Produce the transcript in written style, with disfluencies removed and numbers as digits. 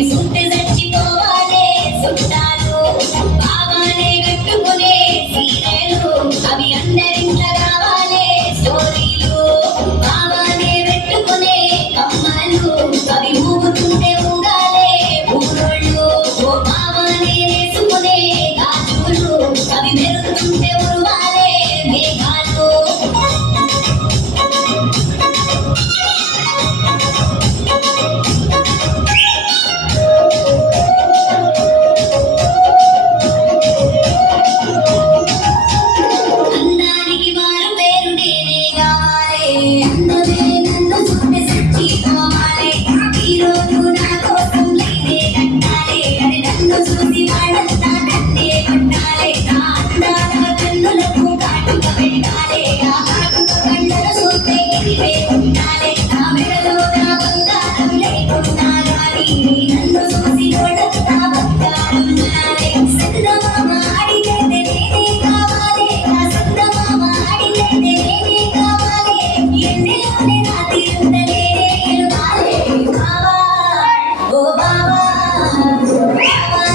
అవి సుట్టే చచ్చిపోవాలే చుట్టాలు బాగానే కట్టుకునే సీరియలు అవి అందరింట్ల కావాలే స్టోరీలు బాగానే పెట్టుకునే కమ్మలు అవి ఊగుతుంటే ఊగాలే ఊరోళ్ళు ఓ బాగానే వేసుకునే గాజులు అవి మెరుగుతుంటే ఉరువాలే మేఘాలు అందానికి మారు పేరు నేనే కావాలే అందమే నన్ను చూస్తే చచ్చిపోవాలే ఈ రోజు నా కోసం నేనే కట్టాలే అని నన్ను చూసి వాళ్ళంతా నన్నే కొట్టాలే నా అందాల కన్నులకు కాటుక పెట్టాలే ఆ కాటుక కళ్ళను చూస్తే ఇదివే ఉండాలే నా మెడలో నా బంగారం లేకున్నా గాని నన్ను చూసి వాళ్ళంతా బంగారం నాలే చందమామ ఆడితే నేనే కావాలే నా చందమామ ఆడితే నేనే కావాలే ఎన్నెలోనే రాత్రి ఉండలే ఎలుగాలే బావా ఓ బావా బావా